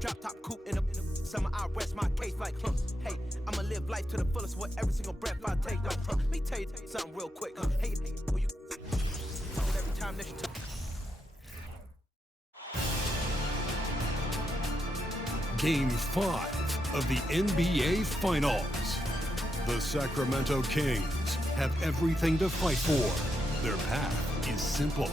Drop top coupe in the summer, I rest my case like, hey, I'ma live life to the fullest with every single breath I take. Like, let me tell you something real quick. Hey, who you every time that you Game 5 of the NBA Finals. The Sacramento Kings have everything to fight for. Their path is simple.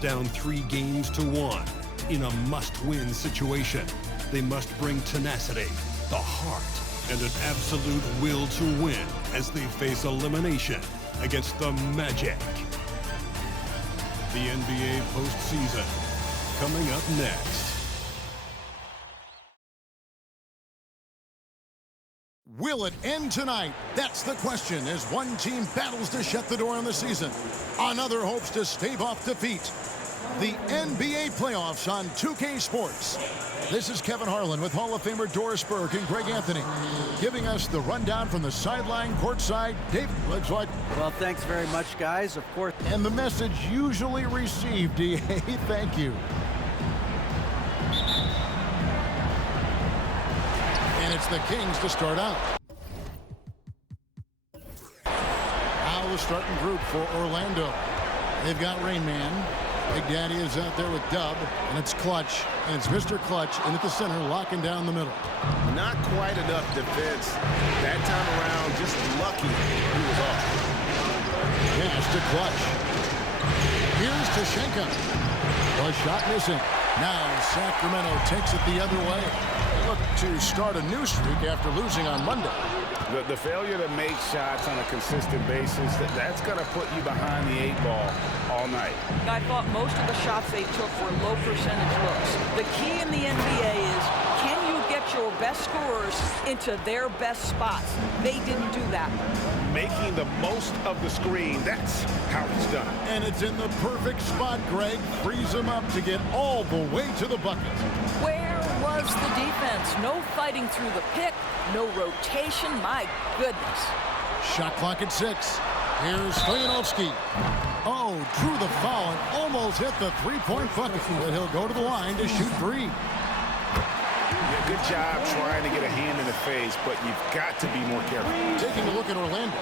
Down 3 games to 1 in a must-win situation. They must bring tenacity, the heart, and an absolute will to win as they face elimination against the Magic. The NBA postseason coming up next. Will it end tonight? That's the question as one team battles to shut the door on the season. Another hopes to stave off defeat. The NBA playoffs on 2K Sports. This is Kevin Harlan with Hall of Famer Doris Burke and Greg Anthony, giving us the rundown from the sideline, courtside. Dave, looks like. Well, thanks very much, guys. Of course. And the message usually received, DA. Thank you. And it's the Kings to start out. Now the starting group for Orlando. They've got Rain Man. Big Daddy is out there with Dub, and it's Clutch, and it's Mr. Clutch, and at the center, locking down the middle. Not quite enough defense. That time around, just lucky he was off. Pass to Clutch. Here's Tashenka. A shot missing. Now Sacramento takes it the other way. They look to start a new streak after losing on Monday. The failure to make shots on a consistent basis, that's going to put you behind the 8 ball all night. I thought most of the shots they took were low percentage looks. The key in the NBA is, can you get your best scorers into their best spots? They didn't do that. Making the most of the screen, that's how it's done. And it's in the perfect spot, Greg. Frees him up to get all the way to the bucket. Where was the defense? No fighting through the pick, no rotation. My goodness. Shot clock at 6. Here's Stoyanovsky. Oh, drew the foul and almost hit the three-point bucket. But he'll go to the line to shoot 3. Yeah, good job trying to get a hand in the face, but you've got to be more careful. Taking a look at Orlando.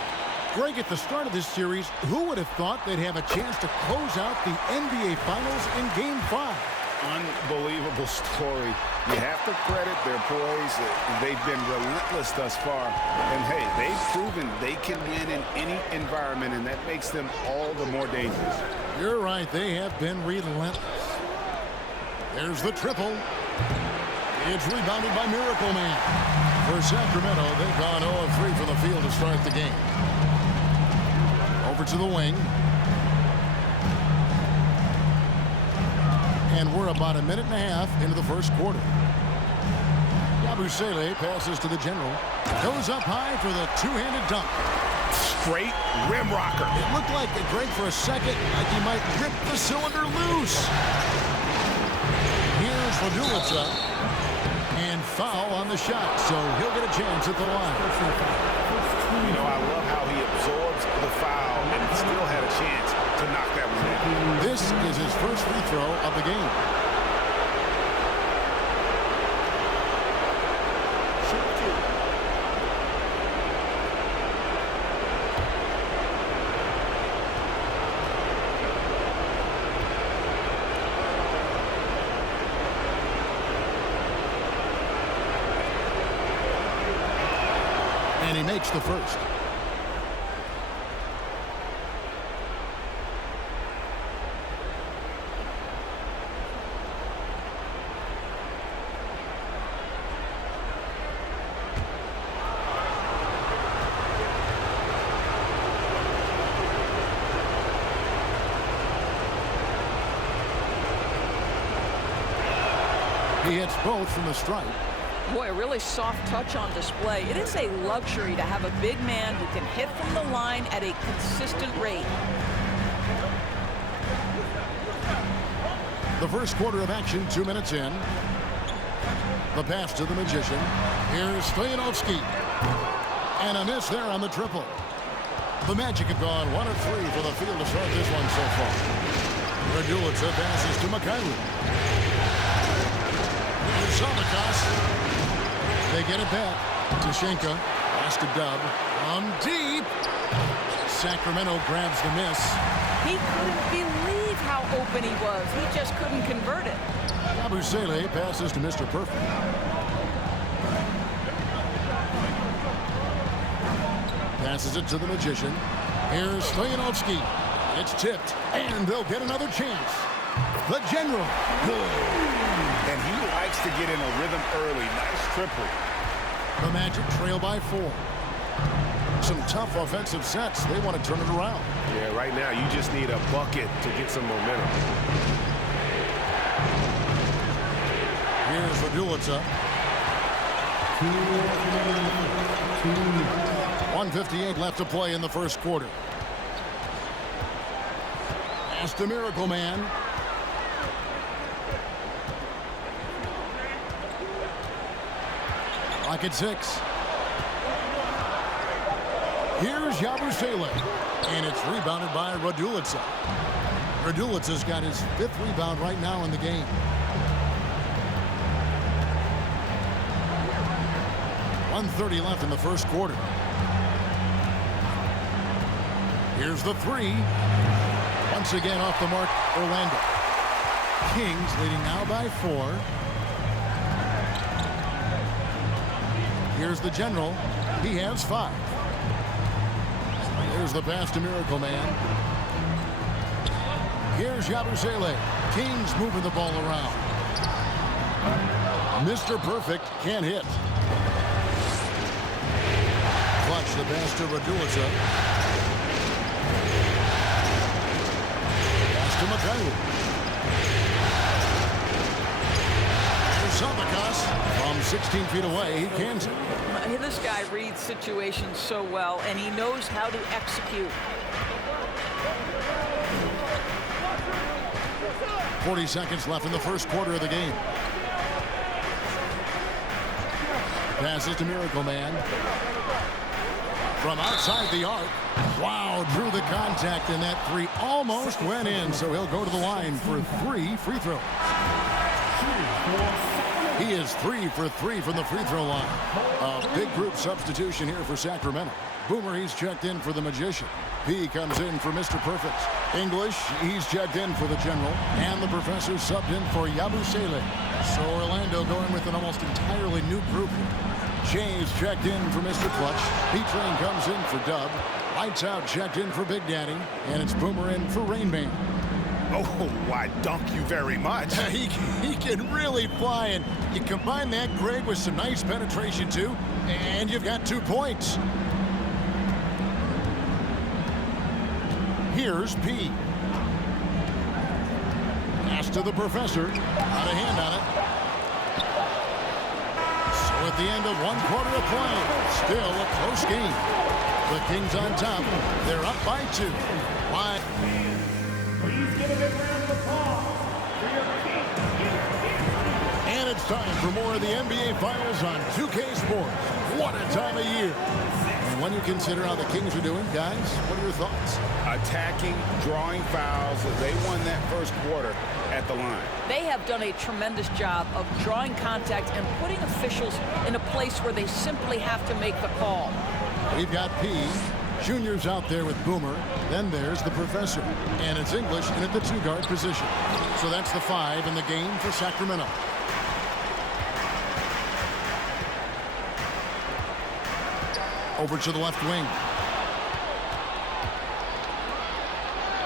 Greg, at the start of this series, who would have thought they'd have a chance to close out the NBA Finals in Game 5? Unbelievable story. You have to credit their poise. They've been relentless thus far. And, hey, they've proven they can win in any environment, and that makes them all the more dangerous. You're right. They have been relentless. There's the triple. It's rebounded by Miracle Man. For Sacramento, they've gone 0 of 3 from the field to start the game. Over to the wing. And we're about a minute and a half into the first quarter. Yabusele passes to the general. Goes up high for the two-handed dunk. Straight rim rocker. It looked like a Greg for a second, like he might rip the cylinder loose. Here's Raduljic. And foul on the shot, so he'll get a chance at the line. You know, I love how he absorbs the foul and still had a chance to knock that one in. This is his first free throw of the game. And he makes the first. He hits both from the stripe. Boy, a really soft touch on display. It is a luxury to have a big man who can hit from the line at a consistent rate. The first quarter of action, 2 minutes in. The pass to the Magician. Here's Stoyanovsky. And a miss there on the triple. The Magic have gone 1 of 3 for the field to start this one so far. Raduljic passes to Mikhailuk. Samakas get it back. Tashenka has to dub. Deep. Sacramento grabs the miss. He couldn't believe how open he was. He just couldn't convert it. Yabusele passes to Mr. Perfect. Passes it to the Magician. Here's Stoyanovsky. It's tipped, and they'll get another chance. The General. Good. And he likes to get in a rhythm early. Nice triple. The Magic trail by 4. Some tough offensive sets. They want to turn it around. Yeah, right now you just need a bucket to get some momentum. Here's Raduljic. 1:58 left to play in the first quarter. Pass to Miracle Man. Lock at 6. Here's Yabusele. And it's rebounded by Raduljic. Raduljic has got his 5th rebound right now in the game. 1:30 left in the first quarter. Here's the 3. Once again off the mark, Orlando. Kings leading now by 4. Here's the General. He has 5. Here's the pass to Miracle Man. Here's Yabusele. Kings moving the ball around. Mr. Perfect can't hit. Clutch the pass to Raduljic. Pass to McConnell. Sabakas from 16 feet away. He cans it. This guy reads situations so well, and he knows how to execute. 40 seconds left in the first quarter of the game. Passes to Miracle Man. From outside the arc. Wow, drew the contact, and that 3 almost went in, so he'll go to the line for 3 free throws. He is 3 for 3 from the free throw line. A big group substitution here for Sacramento. Boomer, he's checked in for the Magician. P comes in for Mr. Perfect. English, he's checked in for the General. And the Professor subbed in for Yabusele. So Orlando going with an almost entirely new group here. Shays checked in for Mr. Clutch. P-Train comes in for Dub. Lights Out checked in for Big Daddy. And it's Boomer in for Rain Man. Oh, why, dunk you very much. He can really fly, and you combine that, Greg, with some nice penetration, too, and you've got 2 points. Here's P. Pass to the Professor. Not a hand on it. So at the end of 1 quarter of play, still a close game. The Kings on top. They're up by 2. Why? Please give a big round of applause for your King. And it's time for more of the NBA Finals on 2K Sports. What a time of year. And when you consider how the Kings are doing, guys, what are your thoughts? Attacking, drawing fouls. They won that first quarter at the line. They have done a tremendous job of drawing contact and putting officials in a place where they simply have to make the call. We've got P. Junior's out there with Boomer. Then there's the Professor. And it's English in at the 2-guard position. So that's the 5 in the game for Sacramento. Over to the left wing.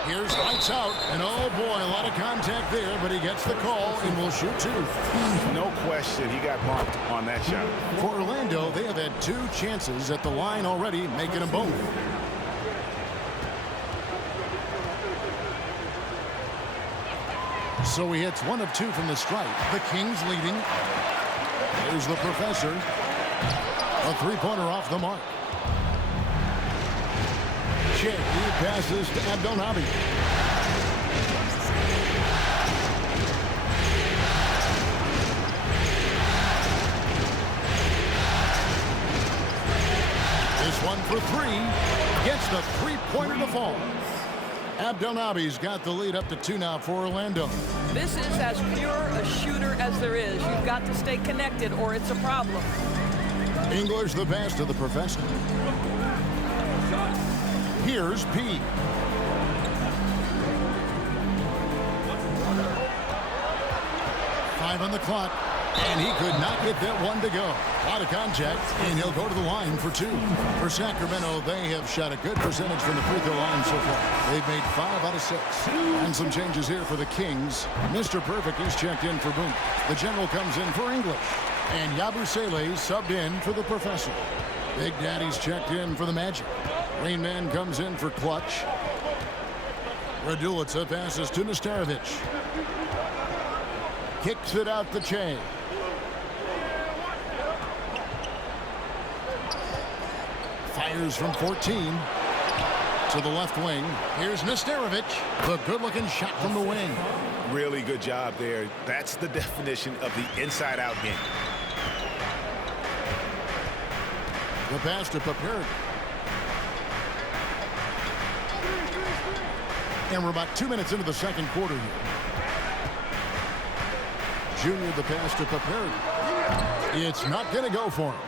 Here's Lights Out. And oh boy, a lot of contact there, but he gets the call and will shoot 2. No question, he got bumped on that shot. For Orlando, they have had 2 chances at the line already, making them both. So he hits 1 of 2 from the stripe. The Kings leading. Here's the Professor. A 3-pointer off the mark. Check. He passes to Abdelnaby. This one for 3. Gets the 3-pointer to fall. Abdelnaby's got the lead up to 2 now for Orlando. This is as pure a shooter as there is. You've got to stay connected or it's a problem. English the pass to the professor. Here's P. Five on the clock, and he could not get that one to go. Out of contact, and he'll go to the line for two. For Sacramento, they have shot a good percentage from the free throw line so far. They've made 5 out of 6. And some changes here for the Kings. Mr. Perfect is checked in for Boone. The general comes in for English. And Yabusele subbed in for the professor. Big Daddy's checked in for the Magic. Rain Man comes in for Clutch. Raduljic passes to Nesterovic. Kicks it out to Che. Fires from 14 to the left wing. Here's Nesterovic. The good-looking shot from the wing. Really good job there. That's the definition of the inside-out game. The pass to Papirik. And we're about 2 minutes into the second quarter here. Junior the pass to Papirik. It's not going to go for him.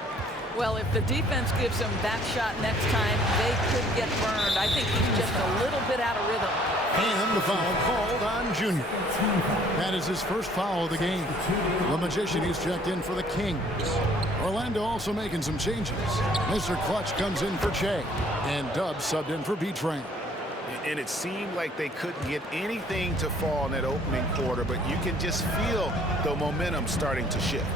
Well, if the defense gives him that shot next time, they could get burned. I think he's just a little bit out of rhythm. And the foul called on Junior. That is his first foul of the game. The Magician is checked in for the Kings. Orlando also making some changes. Mr. Clutch comes in for Che. And Dubs subbed in for B-Train. And it seemed like they couldn't get anything to fall in that opening quarter, but you can just feel the momentum starting to shift.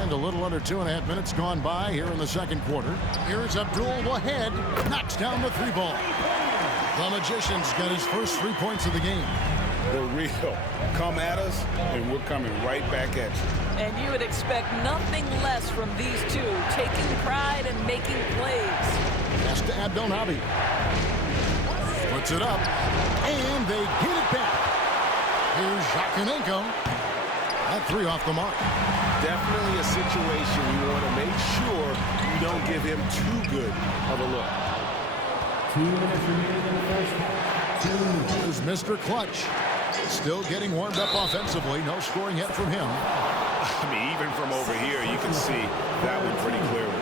And a little under 2.5 minutes gone by here in the second quarter. Here's Abdul Wahed. Knocks down the 3-ball. The Magician's got his first 3 points of the game. For real. Come at us, and we're coming right back at you. And you would expect nothing less from these two, taking pride and making plays. Pass to Abdul Nabi. Puts it up, and they get it back. Here's Yakunenko. That 3 off the mark. Definitely a situation you want to make sure you don't give him too good of a look. 2 minutes remaining in the first half. Here's Mr. Clutch. Still getting warmed up offensively. No scoring yet from him. I mean, even from over here, you can see that one pretty clearly.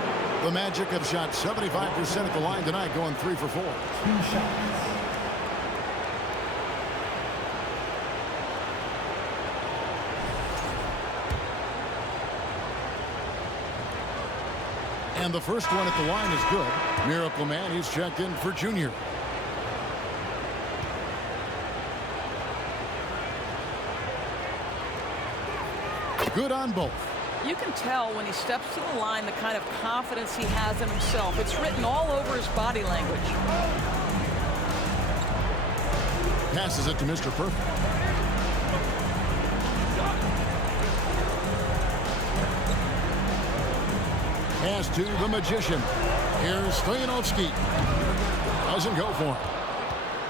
The Magic have shot 75% at the line tonight, going 3 for 4. 2 shots. And the first one at the line is good. Miracle Man is checked in for Junior. Good on both. You can tell when he steps to the line the kind of confidence he has in himself. It's written all over his body language. Passes it to Mr. Perfect. Pass to the Magician. Here's Stoyanovsky. Doesn't go for him.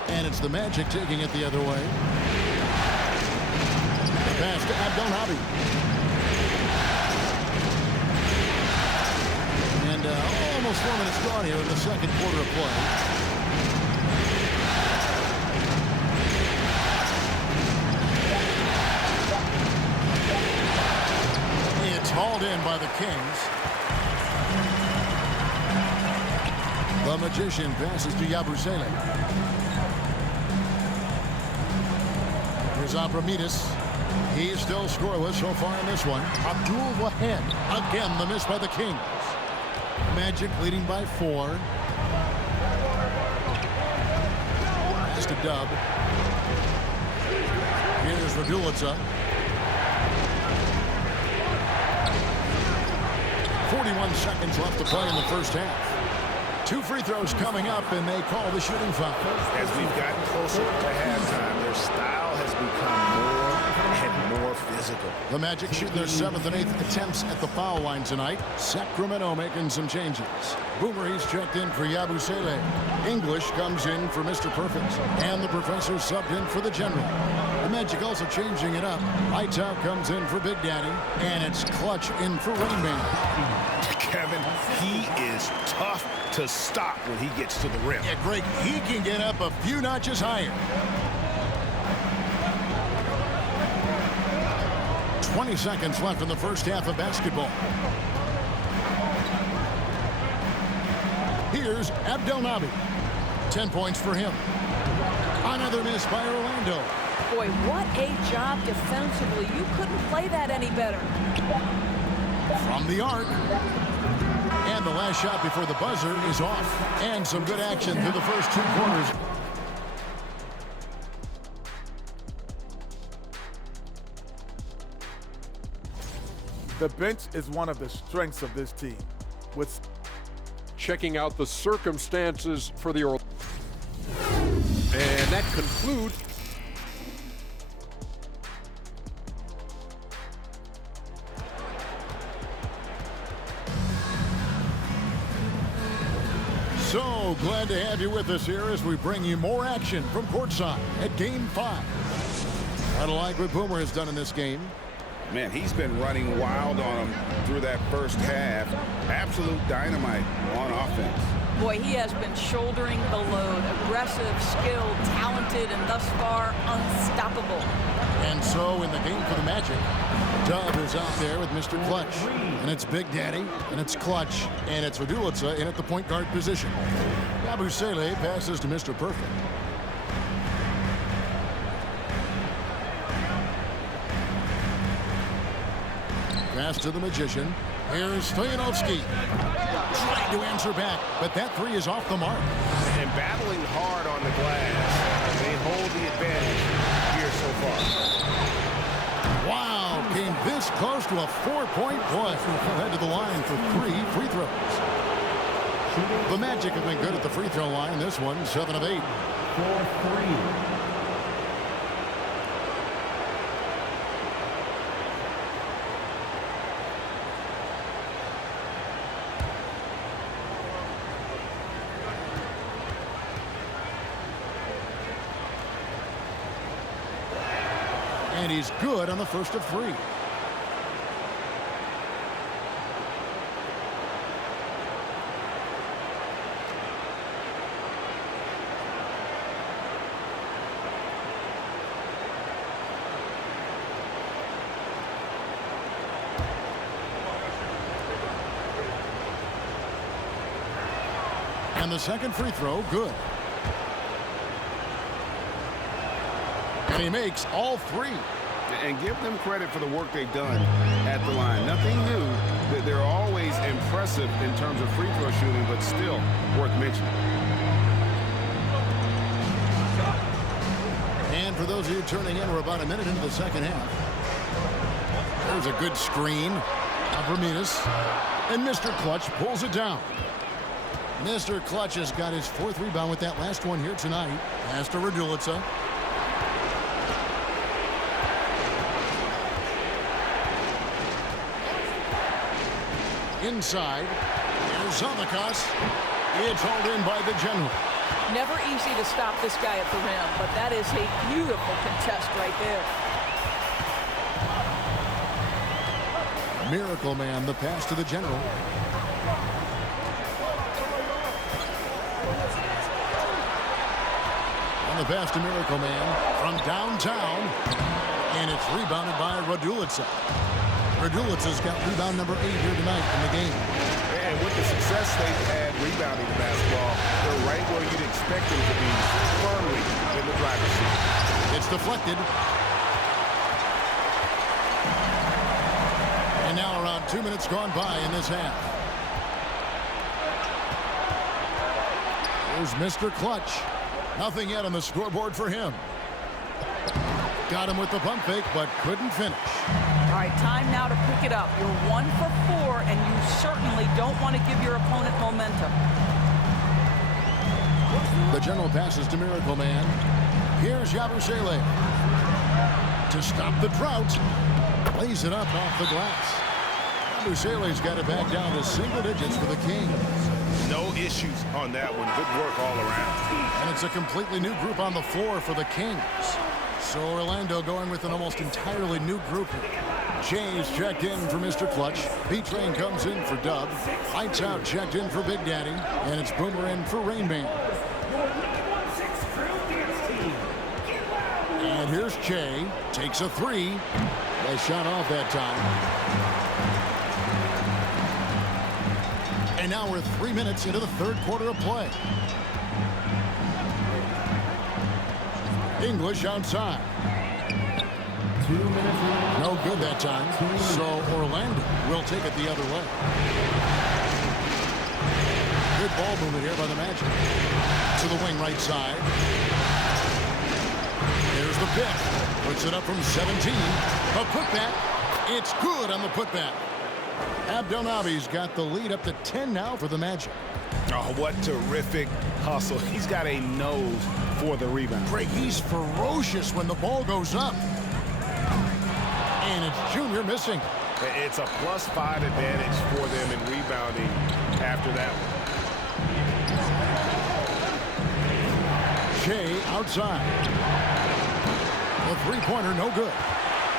And it's the Magic taking it the other way. The pass to Abdul Nabi. And almost 4 minutes gone here in the second quarter of play. It's hauled in by the Kings. The Magician passes to Yabusele. Here's Abramides. He is still scoreless so far in this one. Abdul Wahed. Again, the miss by the Kings. Magic leading by 4. Pass to Dub. Here's Raduljic. 41 seconds left to play in the first half. 2 free throws coming up, and they call the shooting foul. As we've gotten closer to halftime, their style has become more and more physical. The Magic shoot their 7th and 8th attempts at the foul line tonight. Sacramento making some changes. Boomer, he's checked in for Yabusele. English comes in for Mr. Perfect. And the professor subbed in for the general. The Magic also changing it up. Hightower comes in for Big Daddy. And it's Clutch in for Rain Man. Kevin, he is tough to stop when he gets to the rim. Yeah, Greg, he can get up a few notches higher. 20 seconds left in the first half of basketball. Here's Abdelnaby. 10 points for him. Another miss by Orlando. Boy, what a job defensively. You couldn't play that any better. From the arc. And the last shot before the buzzer is off. And some good action through the first 2 quarters. The bench is one of the strengths of this team. With checking out the circumstances for the Orlando. And that concludes. So glad to have you with us here as we bring you more action from courtside at Game 5. I like what Boomer has done in this game. Man, he's been running wild on him through that first half. Absolute dynamite on offense. Boy, he has been shouldering the load. Aggressive, skilled, talented, and thus far unstoppable. And so in the game for the Magic, Dub is out there with Mr. Clutch. And it's Big Daddy, and it's Clutch, and it's Radulica in at the point guard position. Yabusele passes to Mr. Perfect. Pass to the Magician. Here's Stoyanovsky. Trying to answer back, but that 3 is off the mark. And battling hard on the glass. They hold the advantage here so far. Wow, came this close to a 4-point play. Head to the line for 3 free throws. The Magic have been good at the free throw line. This one, 7 of 8. 4-3. And he's good on the first of 3. And the second free throw, good. And he makes all 3. And give them credit for the work they've done at the line. Nothing new. They're always impressive in terms of free throw shooting, but still worth mentioning. And for those of you turning in, we're about a minute into the second half. There's a good screen. Abraminus. And Mr. Clutch pulls it down. Mr. Clutch has got his 4th rebound with that last one here tonight. Pass to Radulica. Inside, here's Zamakas. It's hauled in by the general. Never easy to stop this guy at the rim, but that is a beautiful contest right there. Miracle Man, the pass to the general. And the pass to Miracle Man from downtown. And it's rebounded by Radulica. Radulica's got rebound number 8 here tonight in the game. And with the success they've had rebounding the basketball, they're right where you'd expect them to be, firmly in the driver's seat. It's deflected. And now around 2 minutes gone by in this half. Here's Mr. Clutch. Nothing yet on the scoreboard for him. Got him with the pump fake, but couldn't finish. All right, time now to pick it up. You're 1 for 4, and you certainly don't want to give your opponent momentum. The general passes to Miracle Man. Here's Yabusele. To stop the drought. Lays it up off the glass. Yabusele's got it back down to single digits for the Kings. No issues on that one. Good work all around. And it's a completely new group on the floor for the Kings. So Orlando going with an almost entirely new group. James checked in for Mr. Clutch. B-Train comes in for Dub. Lights Out checked in for Big Daddy. And it's Boomer in for Rain Man. And here's Shea takes a three. Nice shot off that time. And now we're 3 minutes into the third quarter of play. English outside. 2 minutes. No good that time. So Orlando will take it the other way. Good ball movement here by the Magic. To the wing right side. There's the pick. Puts it up from 17. A putback. It's good on the putback. Abdelnaby's got the lead up to 10 now for the Magic. Oh, what terrific hustle. He's got a nose for the rebound. Greg, he's ferocious when the ball goes up. And it's Junior missing. It's a +5 advantage for them in rebounding after that one. Shea outside. The three-pointer, no good.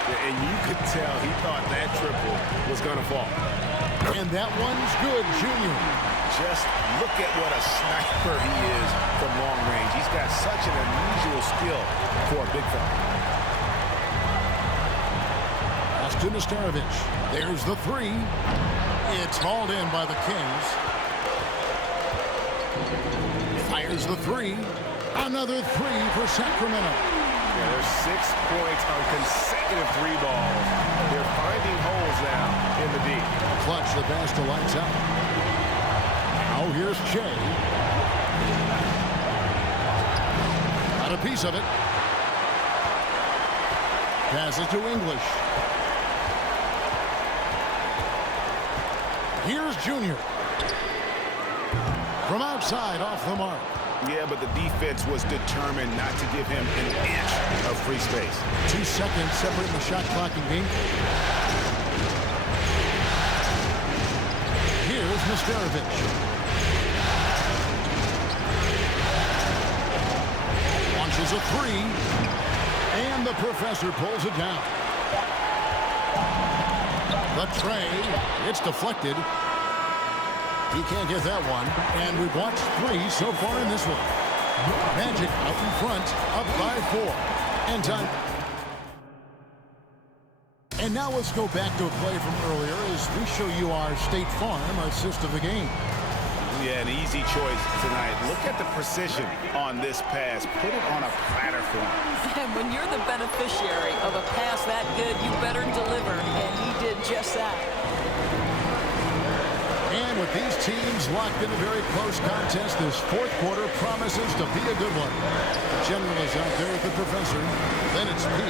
And you could tell he thought that triple was going to fall. And that one's good, Junior. Just look at what a sniper he is from long range. He's got such an unusual skill for a big fella. Pass to Nesterovic. There's the three. It's hauled in by the Kings. Fires the three. Another three for Sacramento. Yeah, there's 6 points on consecutive three balls. They're finding holes now in the D. Clutch the pass to lights out. Now here's Shea. Got a piece of it. Passes to English. Here's Junior. From outside, off the mark. Yeah, but the defense was determined not to give him an inch of free space. 2 seconds separating the shot clock and game. Here's Nesterovic. Launches a three. And the professor pulls it down. The tray. It's deflected. He can't get that one. And we've watched 3 so far in this one. Magic out in front, up by 4. And time. And now let's go back to a play from earlier as we show you our State Farm assist of the game. Yeah, an easy choice tonight. Look at the precision on this pass. Put it on a platter for him. And when you're the beneficiary of a pass that good, you better deliver. And he did just that. And with these teams locked in a very close contest, this fourth quarter promises to be a good one. The general is out there with the professor. Then it's P.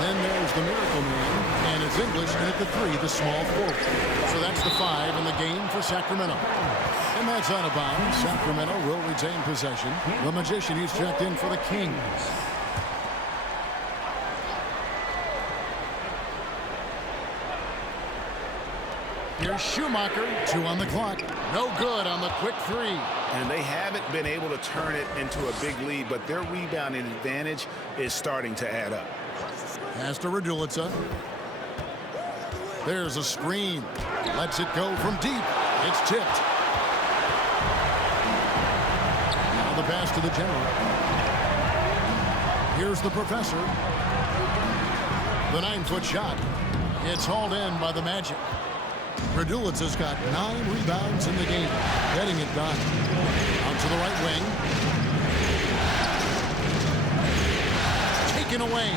Then there's the Miracle Man. And it's English. And at the 3, the small forward. So that's the 5 in the game for Sacramento. And that's out of bounds. Sacramento will retain possession. The Magician, he's checked in for the Kings. Here's Schumacher, 2 on the clock. No good on the quick 3. And they haven't been able to turn it into a big lead, but their rebounding advantage is starting to add up. Pass to Raduljic. There's a screen. Lets it go from deep. It's tipped. Now the pass to the general. Here's the professor. The 9-foot shot. It's hauled in by the Magic. Raduljic has got 9 rebounds in the game. Getting it done. Out to the right wing. Taken away.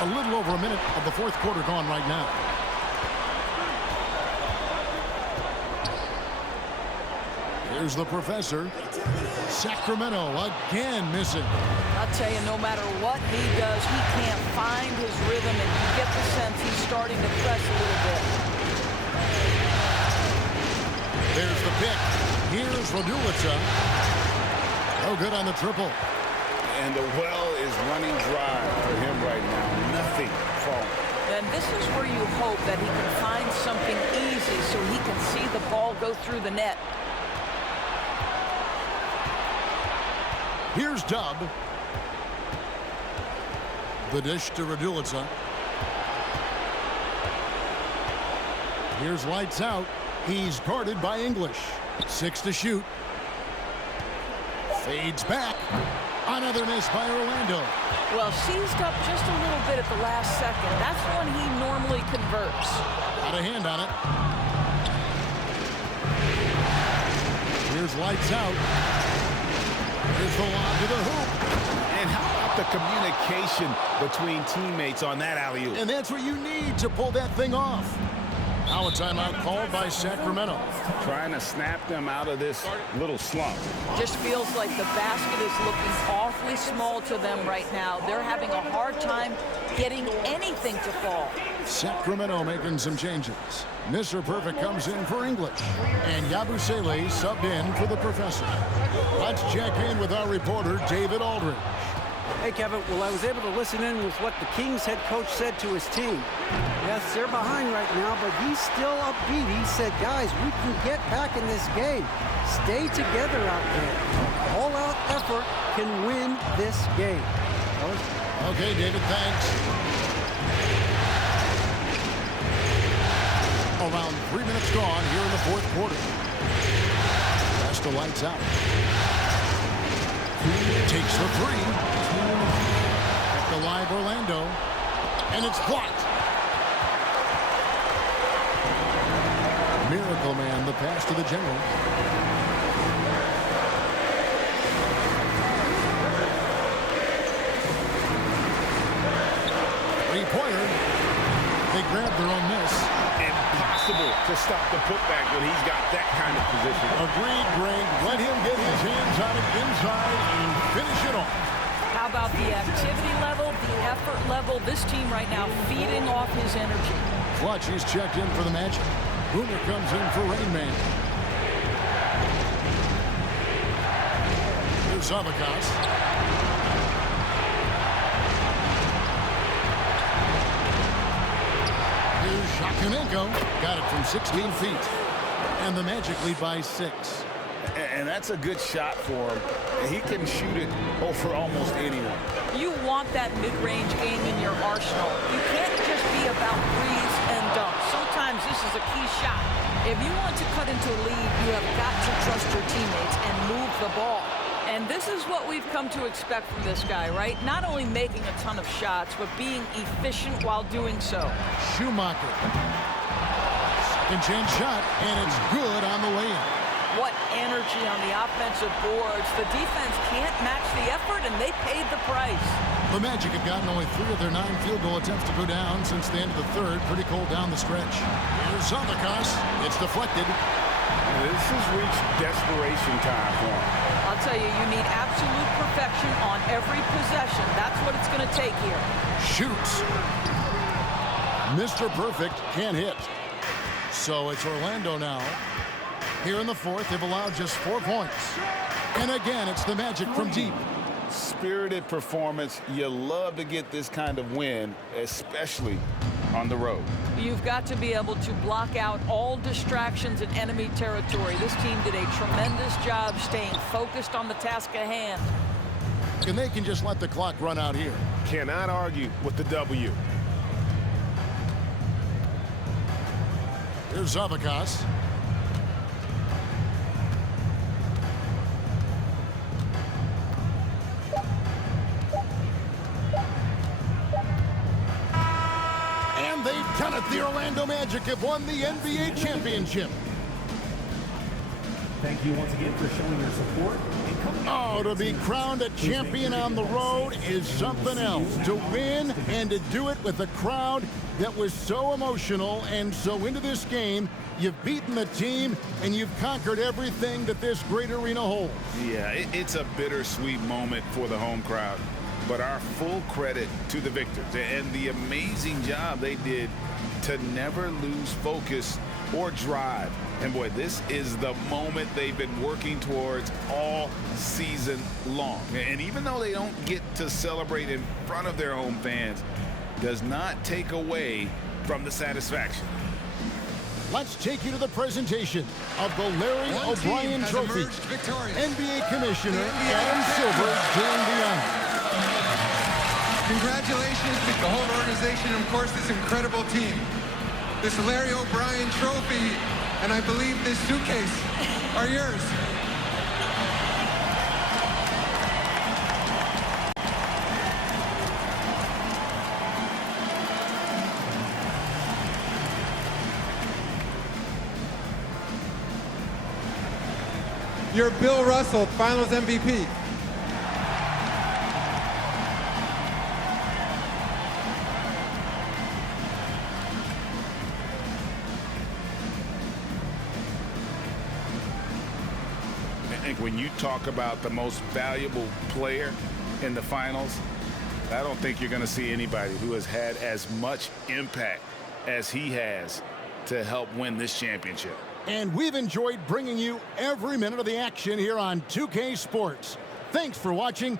A little over a minute of the fourth quarter gone right now. Here's the professor. Sacramento again missing. I'll tell you, no matter what he does, he can't find his rhythm, and you get the sense he's starting to press a little bit. There's the pick. Here's Raduljic. No good on the triple. And the well is running dry for him right now. Nothing falling. And this is where you hope that he can find something easy so he can see the ball go through the net. Here's Dub. The dish to Raduljic. Here's lights out. He's guarded by English. 6 to shoot. Fades back. Another miss by Orlando. Well, seized up just a little bit at the last second. That's when he normally converts. Got a hand on it. Here's lights out. Here's the lob to the hoop. And how about the communication between teammates on that alley-oop? And that's what you need to pull that thing off. Now a timeout called by Sacramento. Trying to snap them out of this little slump. Just feels like the basket is looking awfully small to them right now. They're having a hard time getting anything to fall. Sacramento making some changes. Mr. Perfect comes in for English. And Yabusele subbed in for the professor. Let's check in with our reporter, David Aldridge. Hey, Kevin. Well, I was able to listen in with what the Kings head coach said to his team. Yes, they're behind right now, but he's still upbeat. He said, guys, we can get back in this game. Stay together out there. All-out effort can win this game. Okay, David, thanks. Around 3 minutes gone here in the fourth quarter. That's the lights out. Takes the three. At the live Orlando. And it's blocked. Miracle Man, the pass to the general. Three-pointer. They grabbed their own miss. Impossible to stop the putback when he's got that kind of position. Agreed, Greg. Let him get his hands on it inside and finish it off. How about the activity level, the effort level? This team right now feeding off his energy. Clutch, he's checked in for the Magic. Boomer comes in for Rain Man. Here's Avakas. Here's Shakunenko. Got it from 16 feet. And the Magic lead by 6. And that's a good shot for him. He can shoot it over almost anyone. You want that mid-range game in your arsenal. You can't just be about threes and dunks. Sometimes this is a key shot. If you want to cut into a lead, you have got to trust your teammates and move the ball. And this is what we've come to expect from this guy, right? Not only making a ton of shots, but being efficient while doing so. Schumacher. Second chance shot, and it's good on the way in. What energy on the offensive boards. The defense can't match the effort, and they paid the price. The Magic have gotten only 3 of their 9 field goal attempts to go down since the end of the third. Pretty cold down the stretch. Here's Avakas. It's deflected. This has reached desperation time for him. I'll tell you, you need absolute perfection on every possession. That's what it's going to take here. Shoots. Mr. Perfect can't hit. So it's Orlando now. Here in the fourth, they've allowed just 4 points. And again, it's the Magic from deep. Spirited performance. You love to get this kind of win, especially on the road. You've got to be able to block out all distractions in enemy territory. This team did a tremendous job staying focused on the task at hand. And they can just let the clock run out here. Cannot argue with the W. Here's Avakas. They've done it. The Orlando Magic have won the NBA championship. Thank you once again for showing your support. Oh, to be crowned a champion on the road is something else. To win and to do it with a crowd that was so emotional and so into this game, you've beaten the team and you've conquered everything that this great arena holds. Yeah, it's a bittersweet moment for the home crowd. But our full credit to the victors and the amazing job they did to never lose focus or drive. And boy, this is the moment they've been working towards all season long. And even though they don't get to celebrate in front of their home fans, does not take away from the satisfaction. Let's take you to the presentation of the Larry O'Brien Trophy. NBA Commissioner Adam Silver during the honor. Congratulations to the whole organization and, of course, this incredible team. This Larry O'Brien Trophy, and I believe this suitcase are yours. your Bill Russell Finals MVP. I think when you talk about the most valuable player in the finals, I don't think you're going to see anybody who has had as much impact as he has to help win this championship. And we've enjoyed bringing you every minute of the action here on 2K Sports. Thanks for watching.